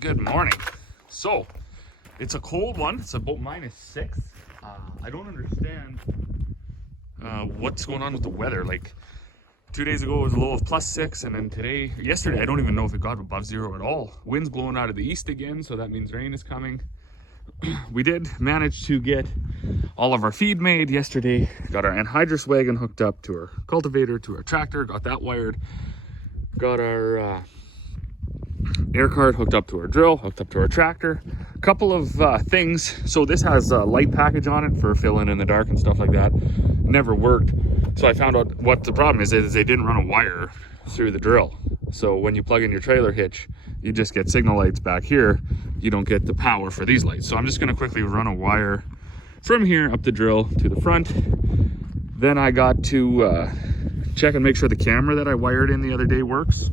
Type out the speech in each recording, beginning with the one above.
Good morning. So, it's a cold one. It's about -6. I don't understand what's going on with the weather. Like 2 days ago it was a low of +6, and then yesterday, I don't even know if it got above 0 at all. Wind's blowing out of the east again, so that means rain is coming. We did manage to get all of our feed made yesterday. Got our anhydrous wagon hooked up to our cultivator, to our tractor, got that wired. Got our air cart hooked up to our drill, hooked up to our tractor. A couple of things. So this has a light package on it for filling in the dark and stuff like that. Never worked. So I found out what the problem is they didn't run a wire through the drill. So when you plug in your trailer hitch, you just get signal lights back here. You don't get the power for these lights. So I'm just gonna quickly run a wire from here up the drill to the front. Then I got to check and make sure the camera that I wired in the other day works.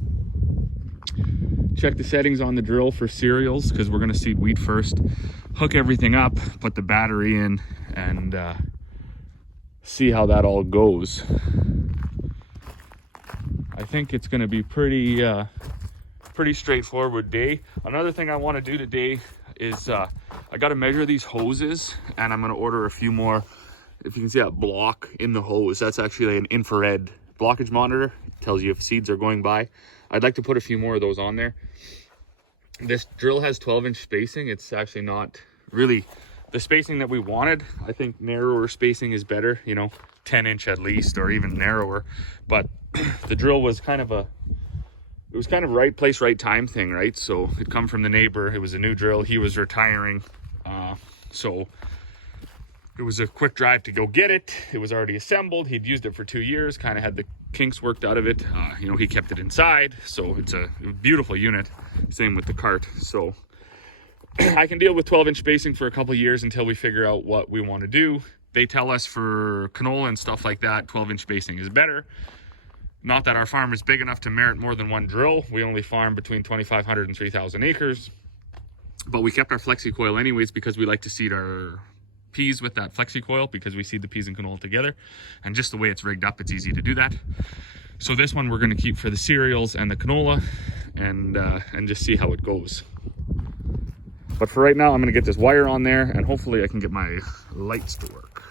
Check the settings on the drill for cereals, because we're gonna seed wheat first. Hook everything up, put the battery in, and see how that all goes. I think it's gonna be pretty straightforward day. Another thing I wanna do today is I gotta measure these hoses, and I'm gonna order a few more. If you can see that block in the hose, that's actually an infrared blockage monitor. It tells you if seeds are going by. I'd like to put a few more of those on there. This drill has 12-inch spacing. It's actually not really the spacing that we wanted. I think narrower spacing is better, 10-inch at least, or even narrower. But the drill was kind of right place, right time thing, right? So it come from the neighbor. It was a new drill. He was retiring. So it was a quick drive to go get it. It was already assembled. He'd used it for 2 years, kind of had the kinks worked out of it. He kept it inside. So it's a beautiful unit. Same with the cart. So I can deal with 12-inch spacing for a couple years until we figure out what we want to do. They tell us for canola and stuff like that, 12-inch spacing is better. Not that our farm is big enough to merit more than one drill. We only farm between 2,500 and 3,000 acres. But we kept our flexi coil anyways because we like to seed our peas with that flexi coil, because we seed the peas and canola together, and just the way it's rigged up, it's easy to do that. So this one we're going to keep for the cereals and the canola, and just see how it goes. But for right now, I'm going to get this wire on there, and hopefully I can get my lights to work.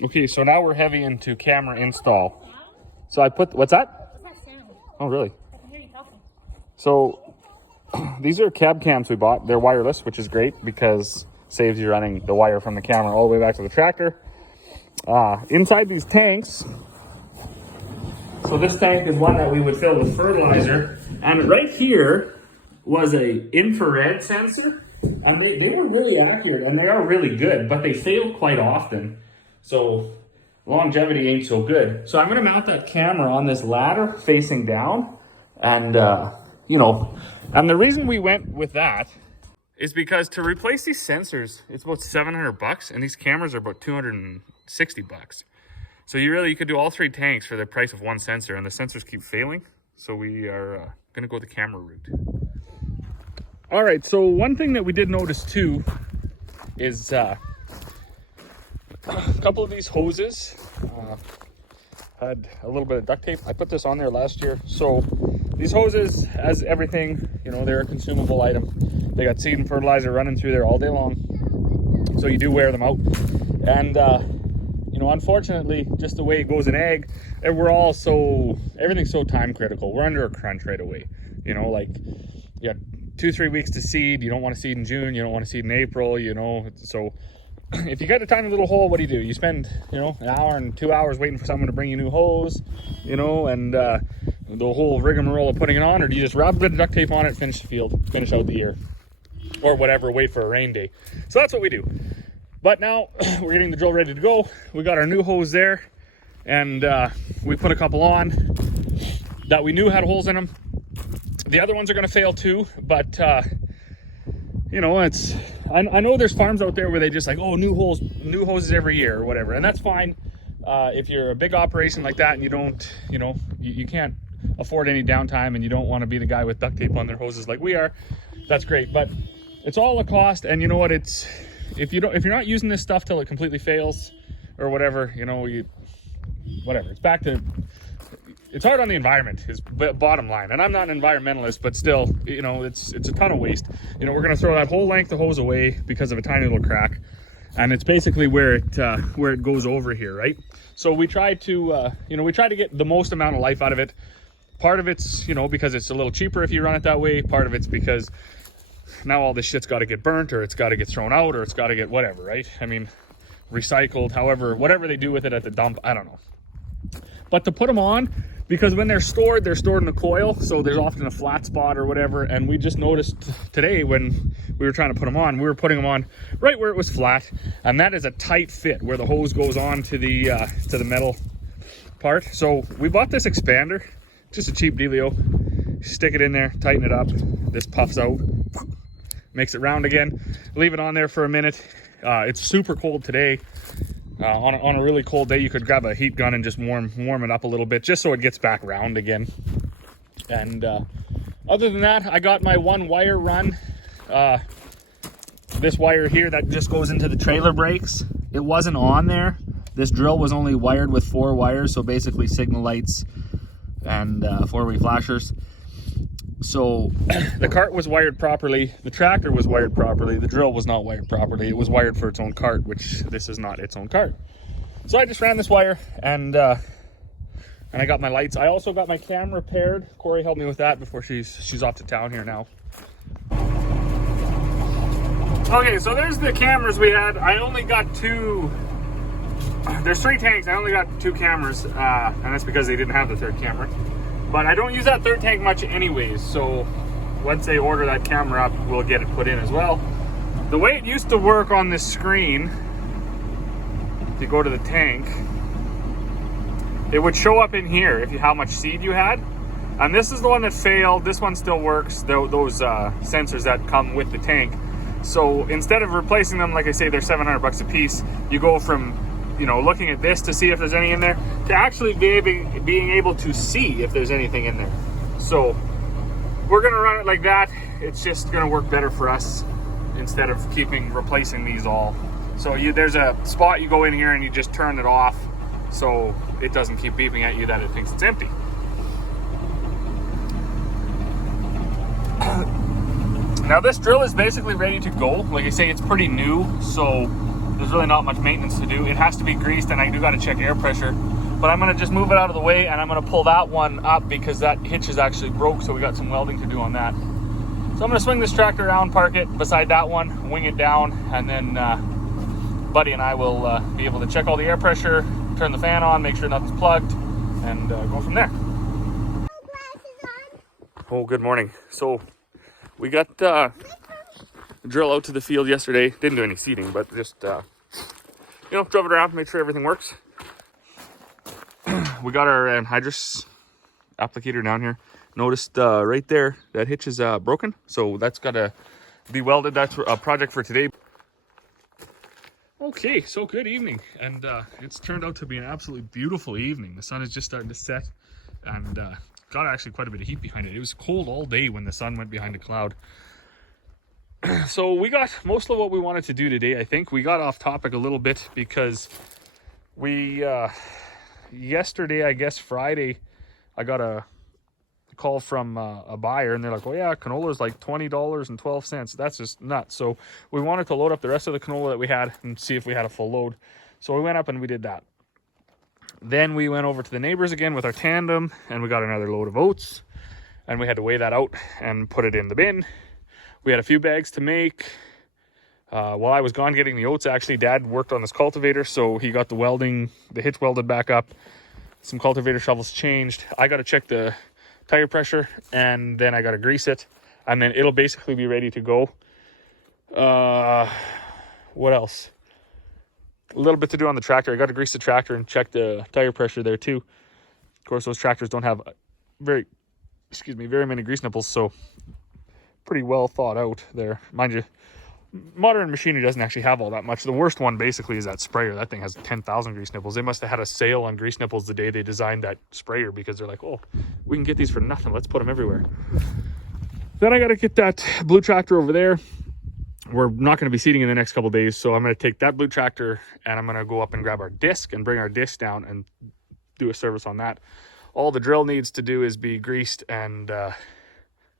Okay, so now we're heavy into camera install. So I put, what's that? What's that sound? Oh, really? I can hear you talking. So these are cab cams we bought. They're wireless, which is great because saves you running the wire from the camera all the way back to the tractor. Inside these tanks, so this tank is one that we would fill with fertilizer, and right here was a infrared sensor, and they were really accurate, and they are really good, but they fail quite often, so longevity ain't so good. So I'm going to mount that camera on this ladder facing down, and and the reason we went with that is because to replace these sensors, it's about $700, and these cameras are about $260. So you could do all 3 tanks for the price of one sensor, and the sensors keep failing. So we are going to go the camera route. All right, so one thing that we did notice too is a couple of these hoses had a little bit of duct tape. I put this on there last year. So these hoses, as everything, they're a consumable item. They got seed and fertilizer running through there all day long. So you do wear them out. And, unfortunately, just the way it goes in ag, everything's so time critical. We're under a crunch right away. You got 2-3 weeks to seed. You don't want to seed in June. You don't want to seed in April, So if you got a tiny little hole, what do? You spend, an hour and 2 hours waiting for someone to bring you new hose, and the whole rigmarole of putting it on, or do you just wrap a bit of duct tape on it, finish the field, finish out the year, or whatever, wait for a rain day. So that's what we do. But now we're getting the drill ready to go. We got our new hose there, and we put a couple on that we knew had holes in them. The other ones are going to fail too, but I know there's farms out there where they just new hoses every year or whatever, and that's fine. If you're a big operation like that and you don't, you can't afford any downtime, and you don't want to be the guy with duct tape on their hoses like we are, that's great. But it's all a cost, and you know what? If you're not using this stuff till it completely fails or whatever, whatever. It's back to it's hard on the environment is bottom line. And I'm not an environmentalist, but still, you know, it's a ton of waste. You know, we're going to throw that whole length of hose away because of a tiny little crack. And it's basically where it goes over here, right? So we try to, you know, we try to get the most amount of life out of it. Part of it's, you know, because it's a little cheaper if you run it that way. Part of it's because now all this shit's got to get burnt, or it's got to get thrown out, or it's got to get whatever, right? I mean, recycled, however, whatever they do with it at the dump, I don't know. But to put them on, because when they're stored in the coil, so there's often a flat spot or whatever. And we just noticed today when we were trying to put them on, we were putting them on right where it was flat, and that is a tight fit where the hose goes on to the metal part. So we bought this expander, just a cheap dealio. Stick it in there, tighten it up. This puffs out, makes it round again. Leave it on there for a minute. It's super cold today. On a really cold day, you could grab a heat gun and just warm it up a little bit, just so it gets back round again. And other than that, I got my one wire run. This wire here that just goes into the trailer brakes, it wasn't on there. This drill was only wired with 4 wires, so basically signal lights and 4-way flashers. So the cart was wired properly, the tractor was wired properly, the drill was not wired properly. It was wired for its own cart, which this is not its own cart. So I just ran this wire, and I got my lights. I also got my camera paired. Corey helped me with that before she's off to town here now. Okay, so there's the cameras we had. I only got 2. There's 3 tanks. I only got 2 cameras, and that's because they didn't have the 3rd camera. But I don't use that 3rd tank much anyways, so once they order that camera up, we'll get it put in as well. The way it used to work on this screen, if you go to the tank, it would show up in here how much seed you had. And this is the one that failed. This one still works, those sensors that come with the tank. So instead of replacing them, like I say, they're $700 a piece, you go from, you know, looking at this to see if there's any in there, to actually being able to see if there's anything in there. So we're gonna run it like that. It's just gonna work better for us instead of replacing these all. So there's a spot you go in here and you just turn it off so it doesn't keep beeping at you that it thinks it's empty. Now this drill is basically ready to go. Like I say, it's pretty new, so there's really not much maintenance to do. It has to be greased, and I do got to check air pressure. But I'm going to just move it out of the way, and I'm going to pull that one up because that hitch is actually broke, so we got some welding to do on that. So I'm going to swing this tractor around, park it beside that one, wing it down, and then Buddy and I will be able to check all the air pressure, turn the fan on, make sure nothing's plugged, and go from there. Oh, good morning. So we got the drill out to the field yesterday. Didn't do any seeding, but just you know, drove it around, make sure everything works. We got our anhydrous applicator down here. Noticed right there that hitch is broken, so that's got to be welded. That's a project for today. Okay, so good evening, and it's turned out to be an absolutely beautiful evening. The sun is just starting to set, and got actually quite a bit of heat behind it. It was cold all day when the sun went behind a cloud. So we got most of what we wanted to do today. I think we got off topic a little bit because we yesterday, I guess Friday, I got a call from a buyer, and they're like, oh yeah, canola is like $20.12. That's just nuts. So we wanted to load up the rest of the canola that we had and see if we had a full load. So we went up and we did that. Then we went over to the neighbors again with our tandem, and we got another load of oats, and we had to weigh that out and put it in the bin. We had a few bags to make. While I was gone getting the oats, actually, Dad worked on this cultivator, so he got the hitch welded back up, some cultivator shovels changed. I got to check the tire pressure, and then I got to grease it, and then it'll basically be ready to go. What else? A little bit to do on the tractor. I got to grease the tractor and check the tire pressure there too. Of course, those tractors don't have very many grease nipples, so pretty well thought out there. Mind you, modern machinery doesn't actually have all that much. The worst one basically is that sprayer. That thing has 10,000 grease nipples. They must have had a sale on grease nipples the day they designed that sprayer, because they're like, oh, we can get these for nothing. Let's put them everywhere. Then I got to get that blue tractor over there. We're not going to be seeding in the next couple of days, so I'm going to take that blue tractor and I'm going to go up and grab our disc and bring our disc down and do a service on that. all the drill needs to do is be greased and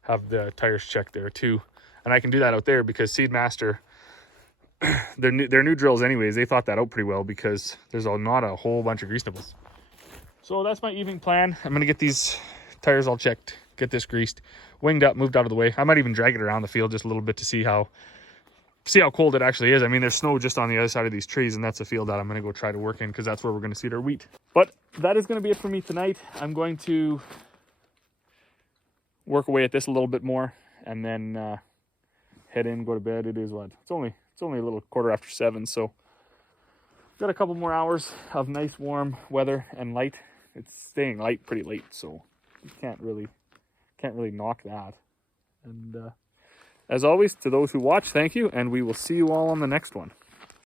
have the tires checked there too. And I can do that out there because Seedmaster, their new drills anyways, they thought that out pretty well because there's not a whole bunch of grease nibbles. So that's my evening plan. I'm gonna get these tires all checked, get this greased, winged up, moved out of the way. I might even drag it around the field just a little bit to see how cold it actually is. I mean, there's snow just on the other side of these trees, and that's a field that I'm gonna go try to work in because that's where we're gonna seed our wheat. But that is gonna be it for me tonight. I'm going to work away at this a little bit more and then head in, go to bed. It is what? It's only a little 7:15, so got a couple more hours of nice warm weather and light. It's staying light pretty late, so you can't really knock that. And as always, to those who watch, thank you, and we will see you all on the next one.